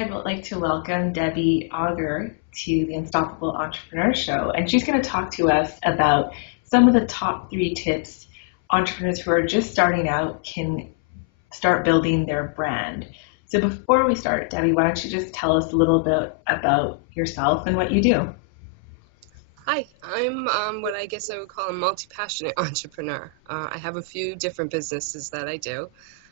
I would like to welcome Debi Auger to the Unstoppable Entrepreneur Show, and she's going to talk to us about some of the top 3 tips entrepreneurs who are just starting out can start building their brand. So before we start, Debi, why don't you just tell us a little bit about yourself and what you do? Hi, I'm what I guess I would call a multi-passionate entrepreneur. I have a few different businesses that I do.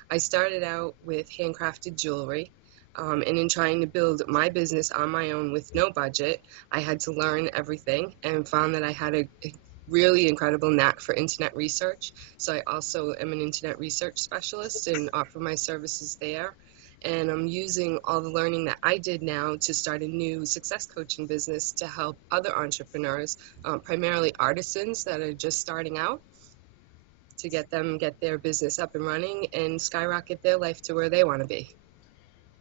I started out with handcrafted jewelry, and in trying to build my business on my own with no budget, I had to learn everything and found that I had a really incredible knack for internet research. So I also am an internet research specialist and offer my services there. And I'm using all the learning that I did now to start a new success coaching business to help other entrepreneurs, primarily artisans that are just starting out, to get them get their business up and running and skyrocket their life to where they want to be.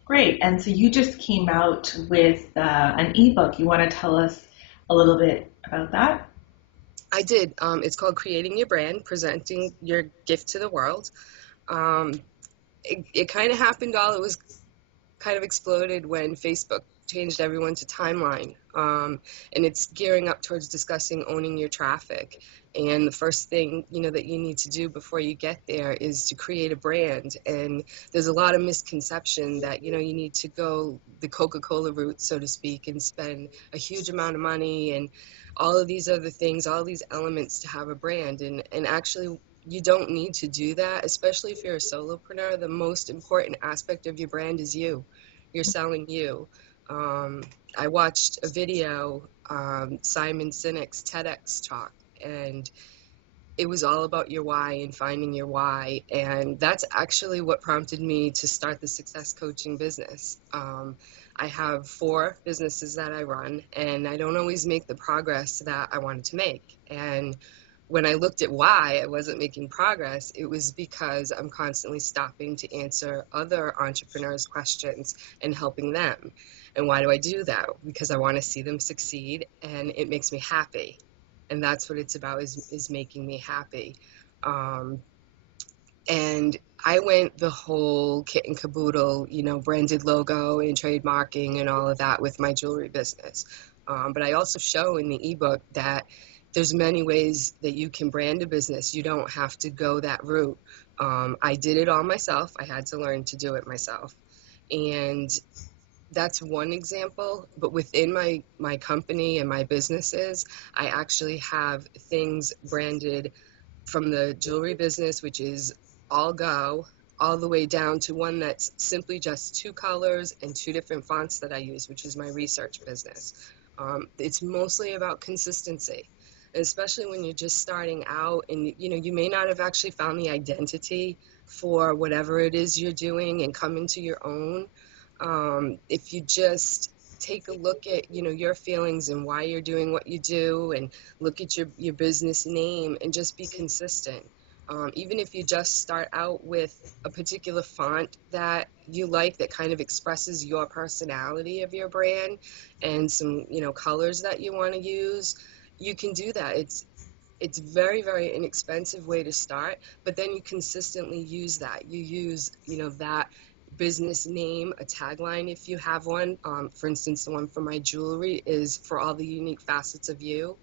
Great. And so you just came out with an ebook. You want to tell us a little bit about that? I did. It's called Creating Your Brand, Presenting Your Gift to the World. Um, it kind of happened all, it was kind of exploded when Facebook changed everyone to timeline. And it's gearing up towards discussing owning your traffic. And the first thing, that you need to do before you get there is to create a brand. And there's a lot of misconception that, you need to go the Coca-Cola route, so to speak, and spend a huge amount of money and all of these other things, all these elements to have a brand. And actually, you don't need to do that, especially if you're a solopreneur. The most important aspect of your brand is you. You're selling you. I watched a video, Simon Sinek's TEDx talk, and it was all about your why and finding your why. And that's actually what prompted me to start the success coaching business. I have 4 businesses that I run, and I don't always make the progress that I wanted to make. And when I looked at why I wasn't making progress, it was because I'm constantly stopping to answer other entrepreneurs' questions and helping them. And why do I do that? Because I want to see them succeed, and it makes me happy. And that's what it's about, is making me happy. Um, and I went the whole kit and caboodle, branded logo and trademarking and all of that with my jewelry business. But I also show in the ebook that there's many ways that you can brand a business. You don't have to go that route. I did it all myself. I had to learn to do it myself. And that's one example. But within my company and my businesses, I actually have things branded from the jewelry business, which is all go, all the way down to one that's simply just 2 colors and 2 different fonts that I use, which is my research business. It's mostly about consistency, especially when you're just starting out and you may not have actually found the identity for whatever it is you're doing and come into your own. If you just take a look at your feelings and why you're doing what you do, and look at your business name and just be consistent. Even if you just start out with a particular font that you like, that kind of expresses your personality of your brand, and some colors that you want to use, you can do that. It's very, very inexpensive way to start, but then you consistently use that. You use that business name, a tagline if you have one. For instance, the one for my jewelry is "For all the unique facets of you."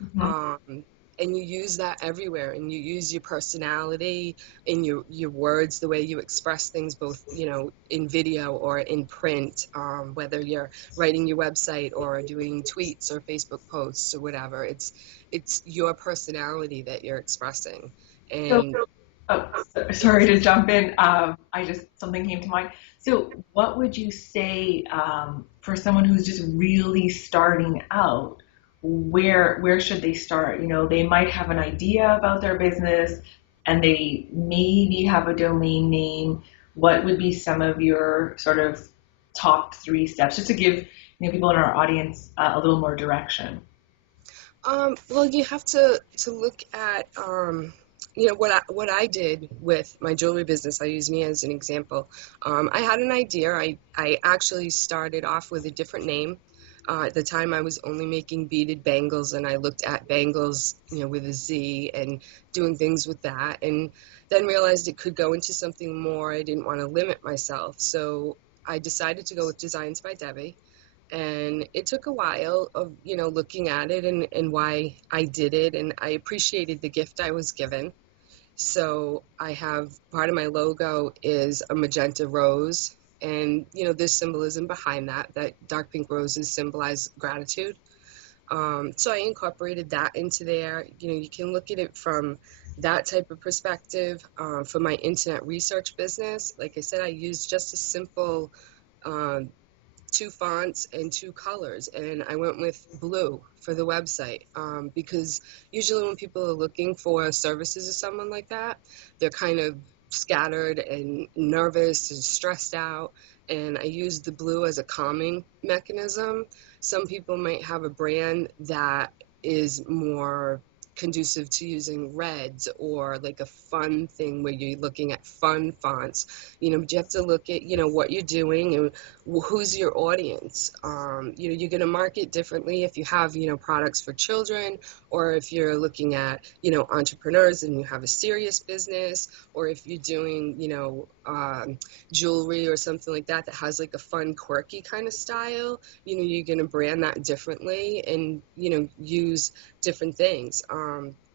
Mhm. Um, and you use that everywhere, and you use your personality in your words, the way you express things, both in video or in print, whether you're writing your website or doing tweets or Facebook posts or whatever. It's your personality that you're expressing. So, And sorry to jump in. Something came to mind. So, what would you say for someone who's just really starting out? Where should they start? They might have an idea about their business, and they maybe have a domain name. What would be some of your sort of top 3 steps, just to give people in our audience a little more direction? well, you have to look at what I did with my jewelry business. I use me as an example. I had an idea. I actually started off with a different name. At the time, I was only making beaded bangles, and I looked at bangles, with a Z, and doing things with that, and then realized it could go into something more. I didn't want to limit myself, so I decided to go with Designs by Debi. And it took a while of, looking at it and why I did it. And I appreciated the gift I was given. So I have part of my logo is a magenta rose. And, there's symbolism behind that dark pink roses symbolize gratitude. So I incorporated that into there. You can look at it from that type of perspective. For my internet research business, like I said, I used just a simple um, two fonts and two colors, and I went with blue for the website because usually when people are looking for services of someone like that, they're kind of scattered and nervous and stressed out, and I used the blue as a calming mechanism. Some people might have a brand that is more conducive to using reds or like a fun thing where you're looking at fun fonts, but you have to look at, what you're doing and who's your audience. You're going to market differently if you have, products for children, or if you're looking at, entrepreneurs and you have a serious business, or if you're doing, jewelry or something like that that has like a fun, quirky kind of style, you're going to brand that differently and, use different things.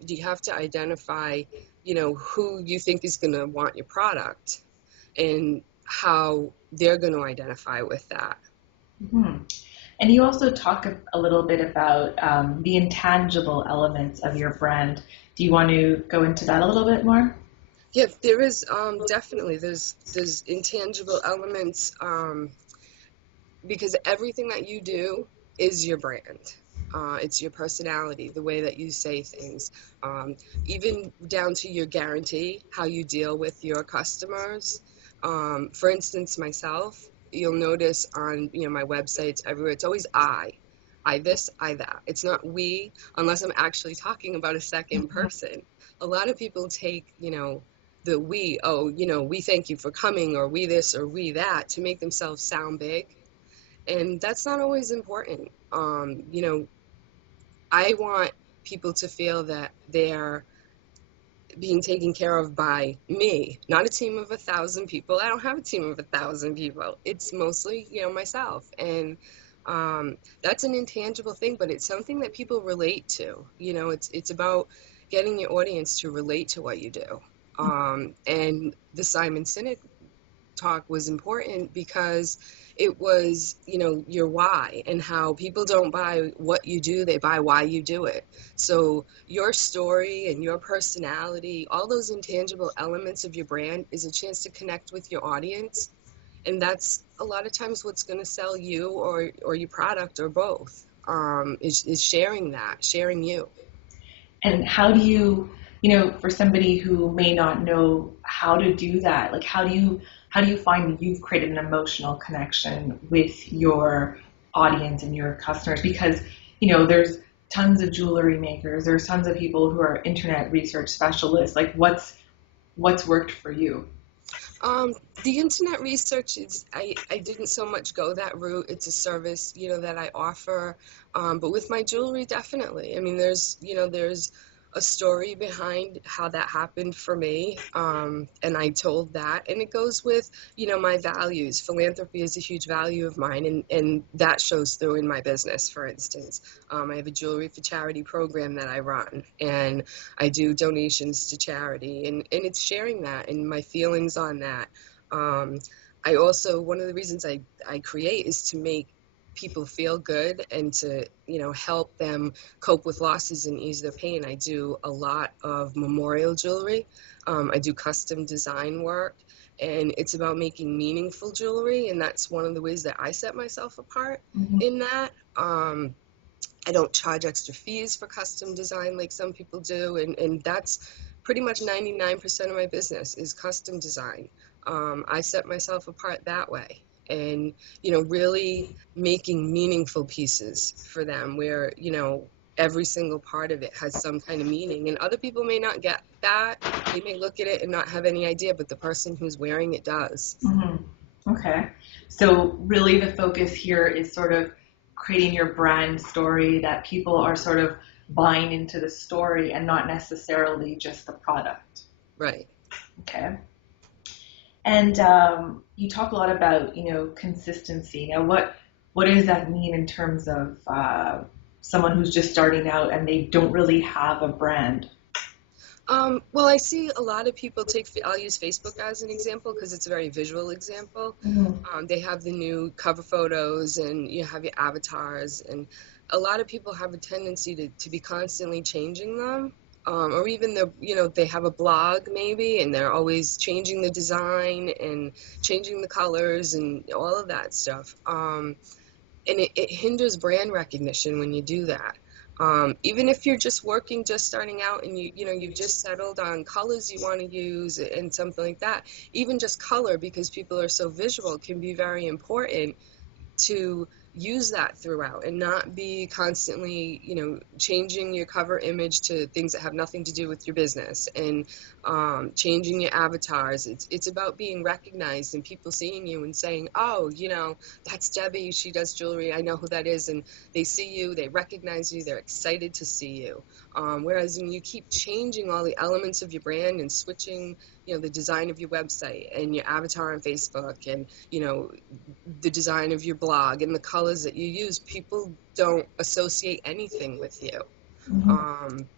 You have to identify, who you think is going to want your product and how they're going to identify with that. Mm-hmm. And you also talk a little bit about the intangible elements of your brand. Do you want to go into that a little bit more? Yeah, there is definitely there's intangible elements because everything that you do is your brand. It's your personality, the way that you say things, even down to your guarantee, how you deal with your customers. For instance, myself, you'll notice on my websites everywhere, it's always I this, I that. It's not we, unless I'm actually talking about a second person. A lot of people take, the we, we thank you for coming, or we this or we that, to make themselves sound big. And that's not always important. I want people to feel that they're being taken care of by me, not a team of 1,000 people. I don't have a team of 1,000 people. It's mostly, myself. And that's an intangible thing, but it's something that people relate to. It's about getting your audience to relate to what you do. And the Simon Sinek talk was important because it was, your why, and how people don't buy what you do, they buy why you do it. So your story and your personality, all those intangible elements of your brand, is a chance to connect with your audience. And that's a lot of times what's going to sell you or your product, or both, is sharing you. And how do you, for somebody who may not know how to do that, like how do you find that you've created an emotional connection with your audience and your customers? Because, there's tons of jewelry makers, there's tons of people who are internet research specialists. Like what's worked for you? The internet research is, I didn't so much go that route. It's a service, that I offer. But with my jewelry, definitely. I mean, there's a story behind how that happened for me. And I told that, and it goes with, my values. Philanthropy is a huge value of mine, and that shows through in my business. For instance, I have a jewelry for charity program that I run, and I do donations to charity, and it's sharing that and my feelings on that. I also, one of the reasons I create is to make people feel good and to, help them cope with losses and ease their pain. I do a lot of memorial jewelry. I do custom design work, and it's about making meaningful jewelry, and that's one of the ways that I set myself apart in that. I don't charge extra fees for custom design like some people do, and that's pretty much 99% of my business is custom design. I set myself apart that way, and really making meaningful pieces for them where every single part of it has some kind of meaning, and other people may not get that. They may look at it and not have any idea, but the person who's wearing it does. Okay. So really the focus here is sort of creating your brand story that people are sort of buying into the story and not necessarily just the product. Right. Okay. And you talk a lot about, consistency. Now, what does that mean in terms of someone who's just starting out and they don't really have a brand? Well, I see a lot of people I'll use Facebook as an example because it's a very visual example. Hmm. They have the new cover photos and you have your avatars, and a lot of people have a tendency to be constantly changing them. Or even they have a blog maybe, and they're always changing the design and changing the colors and all of that stuff. And it hinders brand recognition when you do that. Even if you're just starting out, and you've just settled on colors you want to use and something like that. Even just color, because people are so visual, can be very important to use that throughout and not be constantly, changing your cover image to things that have nothing to do with your business, and changing your avatars. It's about being recognized and people seeing you and saying, oh, that's Debbie. She does jewelry. I know who that is. And they see you, they recognize you, they're excited to see you. Whereas when you keep changing all the elements of your brand and switching, the design of your website and your avatar on Facebook, and the design of your blog and the colors that you use, people don't associate anything with you. Hmm. Um,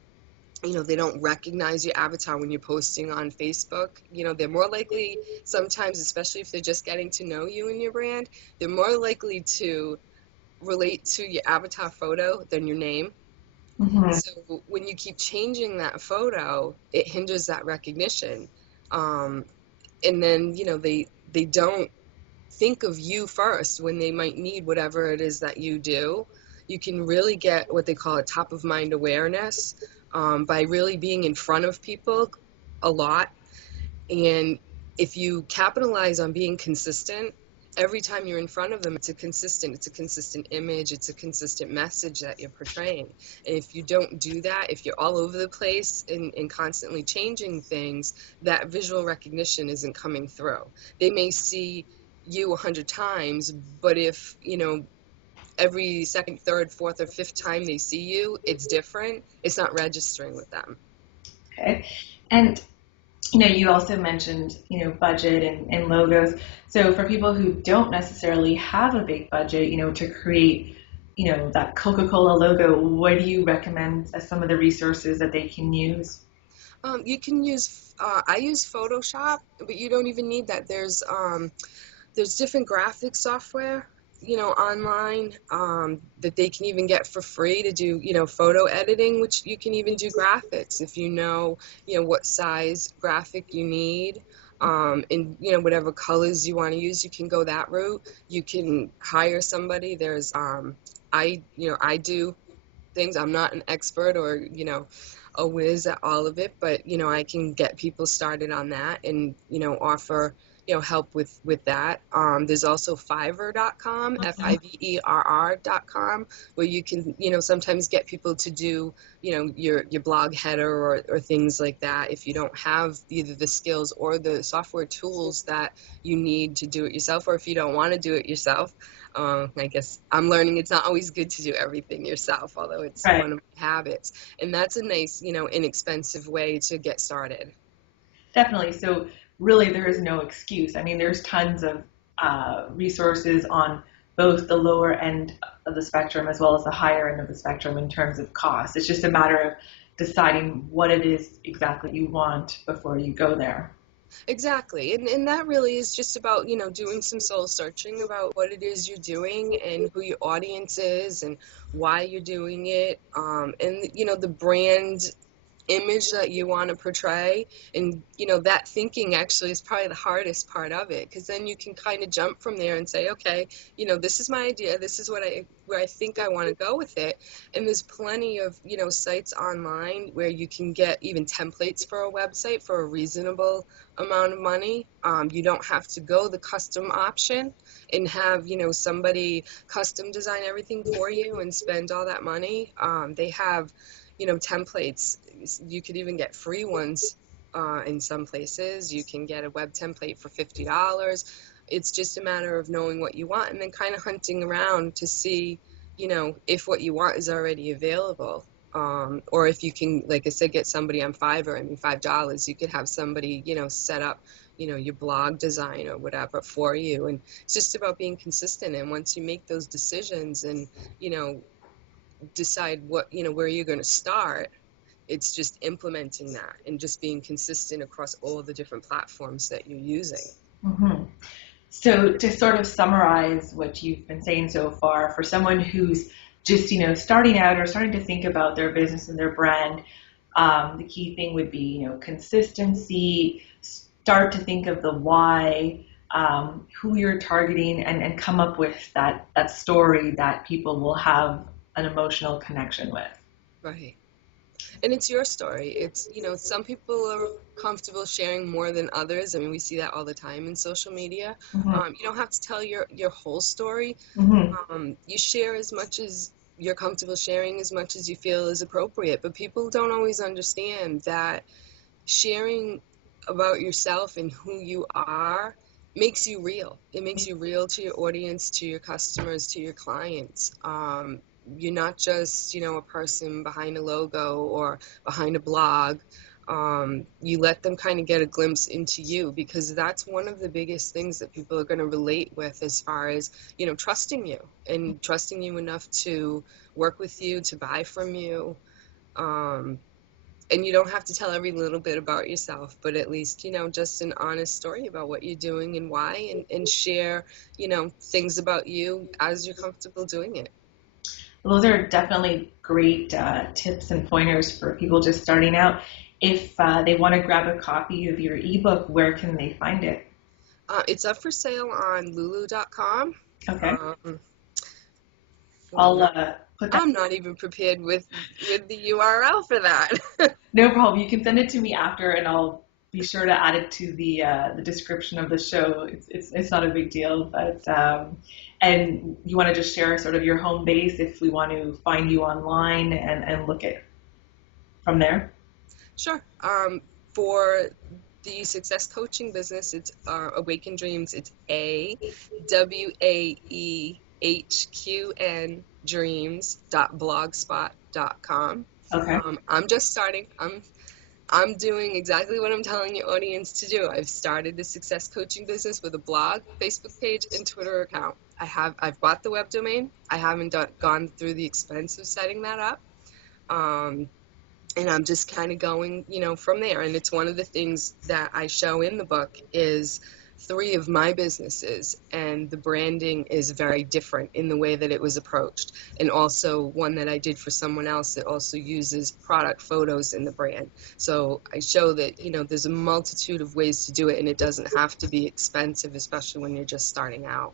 they don't recognize your avatar when you're posting on Facebook. They're more likely, sometimes, especially if they're just getting to know you and your brand, they're more likely to relate to your avatar photo than your name. Hmm. So when you keep changing that photo, it hinders that recognition. Um, and then, they don't think of you first when they might need whatever it is that you do. You can really get what they call a top of mind awareness, by really being in front of people a lot. And if you capitalize on being consistent, every time you're in front of them, it's a consistent image, it's a consistent message that you're portraying. And if you don't do that, if you're all over the place and constantly changing things, that visual recognition isn't coming through. They may see you 100 times, but if, every second, third, fourth, or fifth time they see you, it's different, it's not registering with them. Okay. And you also mentioned, budget and logos. So for people who don't necessarily have a big budget, to create, that Coca-Cola logo, what do you recommend as some of the resources that they can use? You can use, I use Photoshop, but you don't even need that. There's different graphic software, online, that they can even get for free to do, photo editing, which you can even do graphics if what size graphic you need. And whatever colors you want to use, you can go that route. You can hire somebody. I do things. I'm not an expert or, a whiz at all of it, but, I can get people started on that and, offer, help with that. There's also Fiverr.com, Fiverr.com, where you can, sometimes get people to do, your blog header or things like that if you don't have either the skills or the software tools that you need to do it yourself, or if you don't want to do it yourself. I guess I'm learning it's not always good to do everything yourself, although it's Right. one of my habits. And that's a nice, inexpensive way to get started. Definitely. So really, there is no excuse. I mean, there's tons of resources on both the lower end of the spectrum as well as the higher end of the spectrum in terms of cost. It's just a matter of deciding what it is exactly you want before you go there. Exactly. And that really is just about, doing some soul searching about what it is you're doing and who your audience is and why you're doing it. And, the brand image that you want to portray, and that thinking actually is probably the hardest part of it, because then you can kind of jump from there and say, okay, this is my idea, this is where I think I want to go with it. And there's plenty of sites online where you can get even templates for a website for a reasonable amount of money. You don't have to go the custom option and have somebody custom design everything for you and spend all that money. They have templates. You could even get free ones in some places. You can get a web template for $50. It's just a matter of knowing what you want and then kind of hunting around to see, if what you want is already available. Or if you can, like I said, get somebody on Fiverr. I mean, $5, you could have somebody, set up your blog design or whatever for you. And it's just about being consistent. And once you make those decisions and, decide where you're going to start, it's just implementing that and just being consistent across all the different platforms that you're using. Mm-hmm. So to sort of summarize what you've been saying so far, for someone who's just, starting out or starting to think about their business and their brand, the key thing would be, consistency, start to think of the why, who you're targeting, and come up with that story that people will have an emotional connection with. Right. And it's your story. It's, some people are comfortable sharing more than others. I mean, we see that all the time in social media. Mm-hmm. You don't have to tell your whole story. Mm-hmm. You share as much as you're comfortable sharing, as much as you feel is appropriate. But people don't always understand that sharing about yourself and who you are makes you real. It makes you real to your audience, to your customers, to your clients. You're not just, a person behind a logo or behind a blog. You let them kind of get a glimpse into you, because that's one of the biggest things that people are going to relate with, as far as, trusting you and trusting you enough to work with you, to buy from you. And you don't have to tell every little bit about yourself, but at least, just an honest story about what you're doing and why, and share, things about you as you're comfortable doing it. Those are definitely great tips and pointers for people just starting out. If they want to grab a copy of your ebook, where can they find it? It's up for sale on lulu.com. Okay. I'll put that. I'm not even prepared with the URL for that. No problem. You can send it to me after, and I'll be sure to add it to the description of the show. It's not a big deal, but and you want to just share sort of your home base if we want to find you online and look at from there. Sure. For the success coaching business, it's Awaken Dreams. It's AWAEHQN dreams.blogspot.com. Okay. I'm just starting. I'm doing exactly what I'm telling your audience to do. I've started the success coaching business with a blog, Facebook page, and Twitter account. I've bought the web domain. I haven't gone through the expense of setting that up. And I'm just kind of going, from there. And it's one of the things that I show in the book is 3 of my businesses, and the branding is very different in the way that it was approached. And also one that I did for someone else that also uses product photos in the brand. So I show that, there's a multitude of ways to do it, and it doesn't have to be expensive, especially when you're just starting out.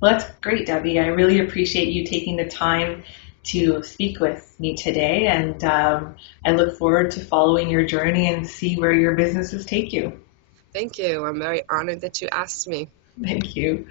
Well, that's great, Debbie. I really appreciate you taking the time to speak with me today, and I look forward to following your journey and see where your businesses take you. Thank you. I'm very honored that you asked me. Thank you.